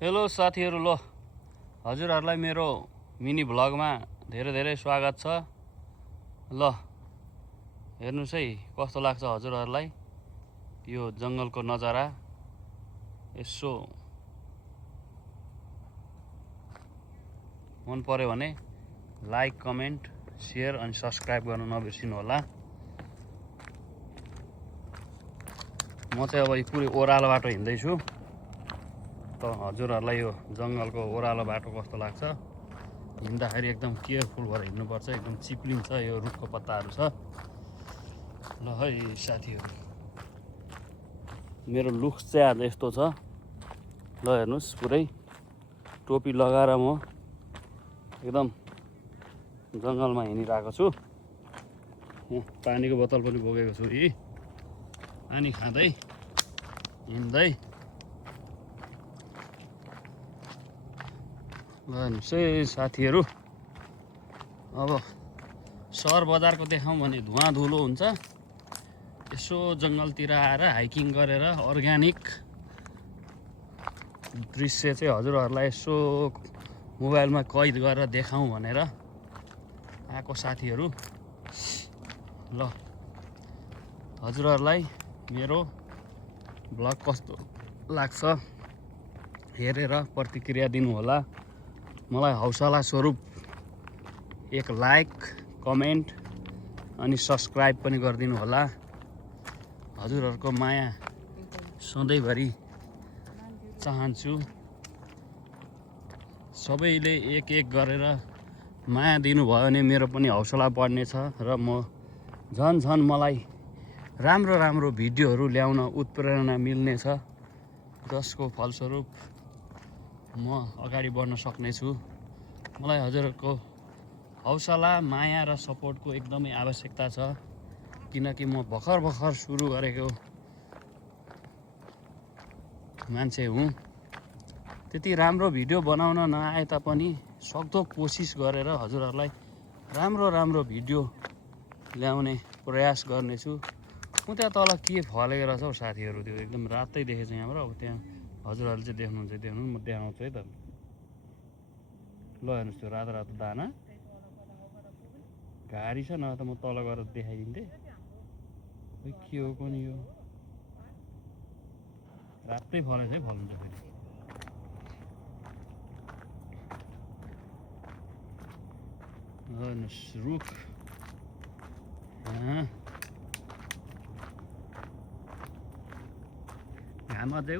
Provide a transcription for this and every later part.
Hello साथीहरु, ल हजुरहरुलाई मेरो मिनी भ्लगमा धेरै धेरै स्वागत छ। ल हेर्नुस् है कस्तो लाग्छ हजुरहरुलाई यो जंगलको नजारा। यसो मन पर्यो भने लाइक, कमेन्ट, शेयर अनि सब्स्क्राइब गर्न नबिर्सिनु होला। म चाहिँ अब पुरै ओह्रालो बाटो हिँड्दै छु। त हजुरहरुलाई यो जंगलको ओह्रालो बाटो कस्तो लाग्छ? हिँड्दाखेरि एकदम केयरफुल भएर हिँड्नुपर्छ। एकदम चिप्लिन्छ, यो रुखको पत्ताहरू छ। ल है साथीहरु, मेरो लुक चाहिँ आज यस्तो छ। ल हेर्नुस्, पुरै टोपी लगाएर म एकदम जंगलमा हिँडिरहेको छु। पानीको बोतल पनि बोकेको छु। पानी खाँदै हिँड्दै ल हेर्नुस् है साथीहरु। अब सहर बजारको देखाउँ भने धुवा धुलो हुन्छ। यसो जंगलतिर आएर हाइकिङ गरेर अर्ग्यानिक दृश्य चाहिँ हजुरहरुलाई यसो मोबाइलमा कैद गरेर देखाउँ भनेर आएको साथीहरु। ल हजुरहरुलाई मेरो भ्लग कस्तो लाग्छ हेरेर प्रतिक्रिया दिनु होला। मलाई हौसला स्वरूप एक लाइक, कमेन्ट अनि सब्स्क्राइब पनि गरिदिनु होला। हजुरहरुको माया सधैँभरि चाहन्छु। सबैले एक एक गरेर माया दिनुभयो भने मेरो पनि हौसला बढ्नेछ र म झन् मलाई राम्रो राम्रो भिडियोहरू ल्याउन उत्प्रेरणा मिल्नेछ, जसको फलस्वरूप म अगाडि बढ्न सक्नेछु। मलाई हजुरहरुको हौसला, माया र सपोर्टको एकदमै आवश्यकता छ, किनकि म भर्खर सुरु गरेको मान्छे हुँ। त्यति राम्रो भिडियो बनाउन नआए तापनि सक्दो कोसिस गरेर हजुरहरुलाई राम्रो भिडियो ल्याउने प्रयास गर्नेछु। म त्यहाँ तल के फलेको रहेछ हौ साथीहरु, त्यो एकदम रातै देखेछ यहाँबाट। अब त्यहाँ हजुरहरुले चाहिँ देख्नुहुन्छ देख्नु, म देखाउँछु है त। ल हेर्नुस्, त्यो रातो दाना घारी छ, न त म तल गएर देखाइदिन्थे। के हो कुनि यो? रातै फलेछ है, फल्नु चाहिँ फेरि। हेर्नुस् रुख, घाम अझै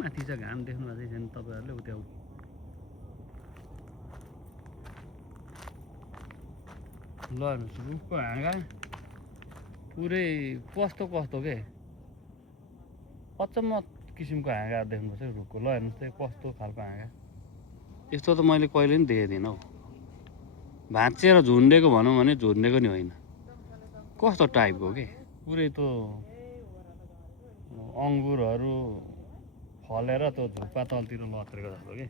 माथि छ। घाम देख्नु अझै छैन तपाईहरुले। उता ल हेर्नुस्, रुखको हाँगा पुरै कस्तो के अचम्म किसिमको हाँगा देख्नुपर्छ रुखको। ल हेर्नुस् त कस्तो खालको हाँगा। यस्तो त मैले कहिले पनि देखेको थिइनँ हौ। भाँचिएर झुन्डेको भनौँ भने झुन्डेको नि होइन, कस्तो टाइपको के पुरै त्यो अङ्गुरहरू फलेर त्यो झुप्पा तलतिर लत्रेको जस्तो के।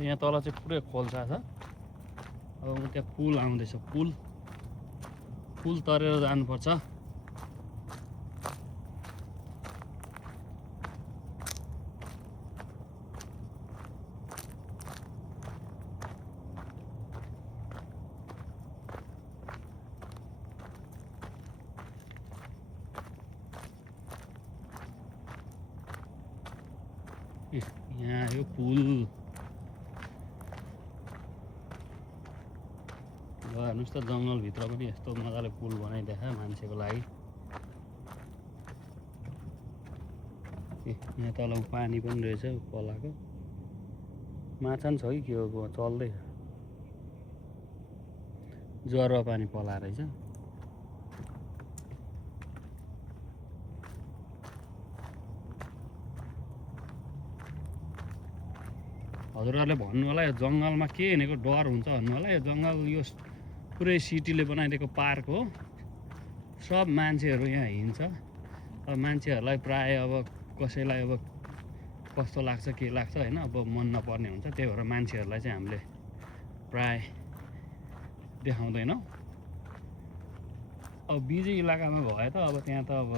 यहाँ तल चाहिँ पुरै खोल्सा छ। अब त्यहाँ पुल आउँदैछ। पुल तरेर जानुपर्छ। यहाँ यो पुल। हेर्नुस् त जङ्गलभित्र पनि यस्तो मजाले पुल बनाइदिएछ मान्छेको लागि। यहाँ तल पानी पनि रहेछ खोलाको। माछा पनि छ कि के हो चल्दै, जरुवा पानी पला रहेछ। हजुरहरुले भन्नु होला यो जङ्गलमा के हिँडेको डर हुन्छ भन्नु होला। यो जङ्गल यो पुरै सिटीले बनाइदिएको पार्क हो। सब मान्छेहरू यहाँ हिँड्छ। अब मान्छेहरूलाई प्राय अब कसैलाई अब कस्तो लाग्छ के लाग्छ होइन। अब मन नपर्ने हुन्छ, त्यही भएर मान्छेहरूलाई चाहिँ हामीले प्राय देखाउँदैनौँ। अब बिजी इलाकामा भए त अब त्यहाँ त अब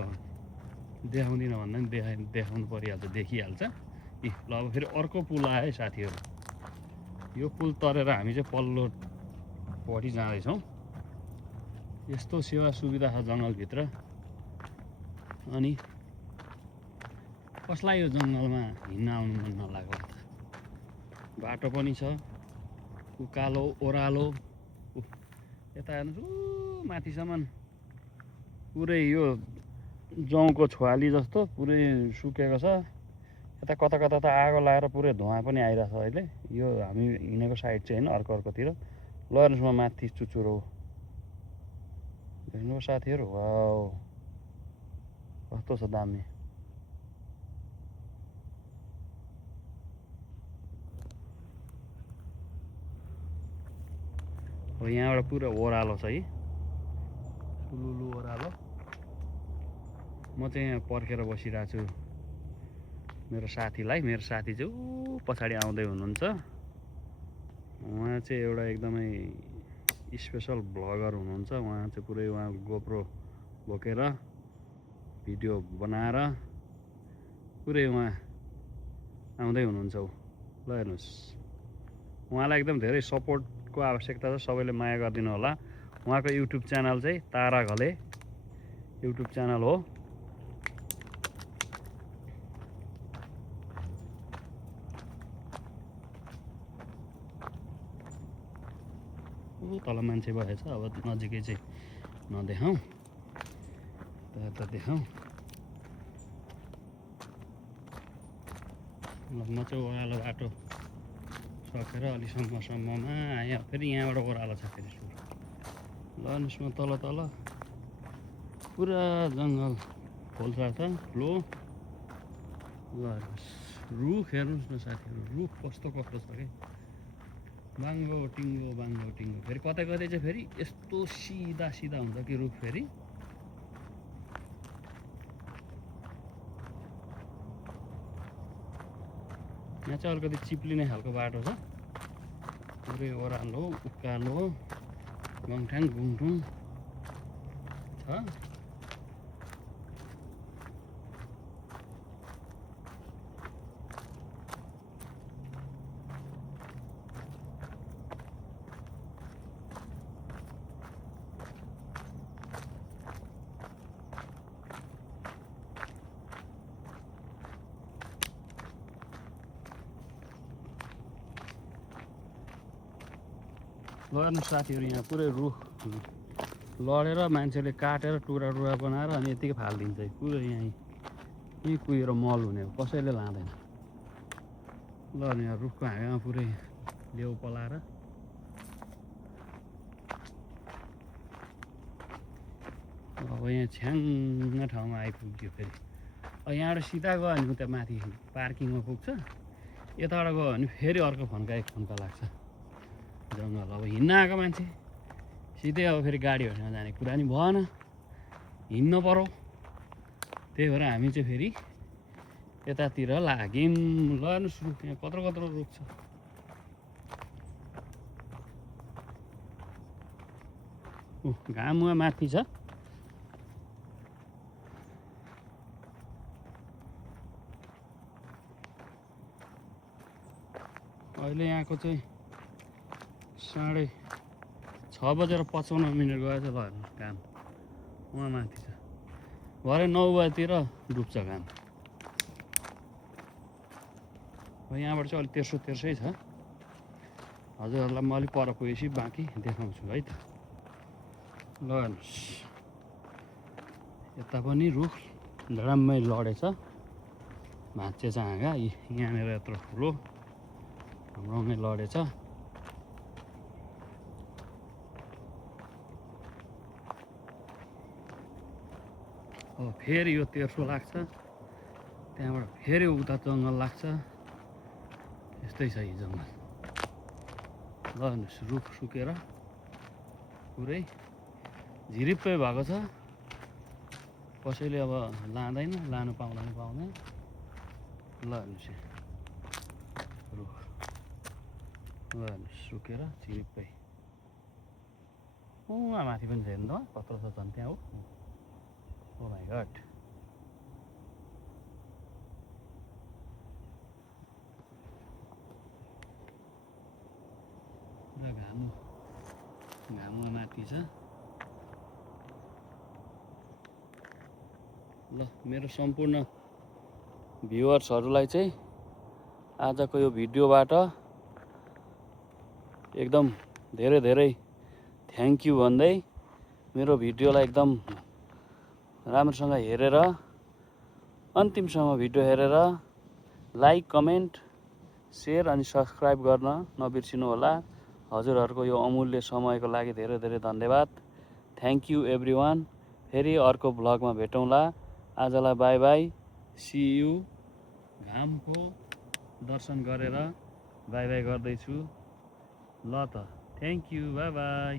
देखाउँदिनँ भन्दा पनि देखाउनु परिहाल्छ, देखिहाल्छ। ल अब फेरि अर्को पुल आयो है साथीहरू। यो पुल तरेर हामी चाहिँ पल्लोपट्टि जाँदैछौँ। यस्तो सेवा सुविधा छ जङ्गलभित्र। अनि कसलाई यो जङ्गलमा हिँड्न आउनु मन नलाग्ला त। बाटो पनि छ उकालो ओह्रालो। यता हेर्नुहोस् माथिसम्म पुरै यो जौँको छुवाली जस्तो पुरै सुकेको छ। यता कता कता त आगो लगाएर पुरै धुवा पनि आइरहेछ अहिले। यो हामी हिँडेको साइड चाहिँ होइन, अर्कोतिर। ल हेर्नुहोस् म माथि चुचुरो देख्नु साथीहरू। वाउ कस्तो छ दामी। अब यहाँबाट पुरा ओह्रालो छ है, ठुलो ओह्रालो। म चाहिँ यहाँ पर्खेर बसिरहेको छु मेरो साथीलाई। मेरो साथी चाहिँ ऊ पछाडि आउँदै हुनुहुन्छ। उहाँ चाहिँ एउटा एकदमै स्पेसल भ्लगर हुनुहुन्छ। उहाँ चाहिँ पुरै गोप्रो बोकेर भिडियो बनाएर पुरै उहाँ आउँदै हुनुहुन्छ। ल हेर्नुहोस्, उहाँलाई एकदम धेरै सपोर्टको आवश्यकता छ। सबैले माया गरिदिनु होला। उहाँको युट्युब च्यानल चाहिँ तारा घले युट्युब च्यानल हो। तल मान्छे भएछ। अब नजिकै चाहिँ नदेखाउँ, त देखाउँ। म चाहिँ ओह्रालो बाटो सकेर अलि सम्ममा आएँ। फेरि यहाँबाट ओह्रालो छ फेरि सुरु। ल हेर्नुहोस् म तल पुरा जङ्गल खोल्सा छ ठुलो। ल हेर्नुहोस् रुख हेर्नुहोस् न साथीहरू, रुख कस्तो छ कि बाङ्गो टिङ्गो। फेरि कतै चाहिँ फेरि यस्तो सिधा हुन्छ कि रुख फेरि। यहाँ चाहिँ अलिकति चिप्लिने खालको बाटो छ। पुरै ओह्रालो उकालो गङठाङ गुङठुङ छ। ल हेर्नुहोस् साथीहरू, यहाँ पुरै रुख लडेर मान्छेले काटेर टुक्रा बनाएर अनि यतिकै फालिदिन्छ। पुरै यहीँ कुहिएर मल हुने, कसैले लाँदैन। ल यहाँ रुखको हाँगामा पुरै लेउ पलाएर अब यहाँ छ्याङ्ग ठाउँमा आइपुग्यो। फेरि यहाँबाट सिधा गयो भने उता माथि पार्किङमा पुग्छ। यताबाट गयो भने फेरि अर्को फन्का लाग्छ जङ्गल। अब हिँड्न आएको मान्छे सिधै अब फेरि गाडीहरूसँग जाने कुरा नि भएन, हिँड्नु पर्यो। त्यही भएर हामी चाहिँ फेरि यतातिर लाग्यौँ। ल हेर्नुहोस् रुख यहाँ कत्रो रुख छ। घाम उहाँ माथि छ। अहिले यहाँको चाहिँ 6:55 गएछ। ल हेर्नुहोस् घाम उहाँ माथि छ। भरे 9 बजीतिर डुब्छ घाम। यहाँबाट चाहिँ अलिक तेर्सै छ। हजुरहरूलाई म अलिक पर पुगेपछि बाँकी देखाउँछु है त। ल हेर्नुहोस् यता पनि रुख धडाम्मै लडेछ, भाँचेछ हाँगा। यहाँनिर यत्रो ठुलो हाम्रोमै लडेछ। अब फेरि यो तेर्सो लाग्छ, त्यहाँबाट फेरि उता जङ्गल लाग्छ। यस्तै छ यो जङ्गल। ल हेर्नुहोस् रुख सुकेर पुरै झिरिप्पै भएको छ। कसैले अब लाँदैन, लानु पाउँदैन। ल हेर्नुहोस् रुख ल हेर्नुहोस् सुकेर चिरिप्पै उहाँ माथि पनि छ हेर्नु त कत्रो छ झन् त्यहाँ हो ओ माई गड घाम माथि छ ल मेरो सम्पूर्ण भ्युअर्सहरूलाई चाहिँ आजको यो भिडियोबाट एकदम धेरै धेरै थ्याङ्क यू भन्दै मेरो भिडियोलाई एकदम राम्रोसँग हेरेर अन्तिमसम्म भिडियो हेरेर लाइक कमेन्ट सेयर अनि सब्सक्राइब गर्न नबिर्सिनु होला हजुरहरूको यो अमूल्य समयको लागि धेरै धेरै धन्यवाद थ्याङ्क यू एभ्रिवान फेरि अर्को भ्लगमा भेटौँला आजलाई बाई बाई सी यू घामको दर्शन गरेर बाई बाई गर्दैछु ल त थ्याङ्क यू बाई बाई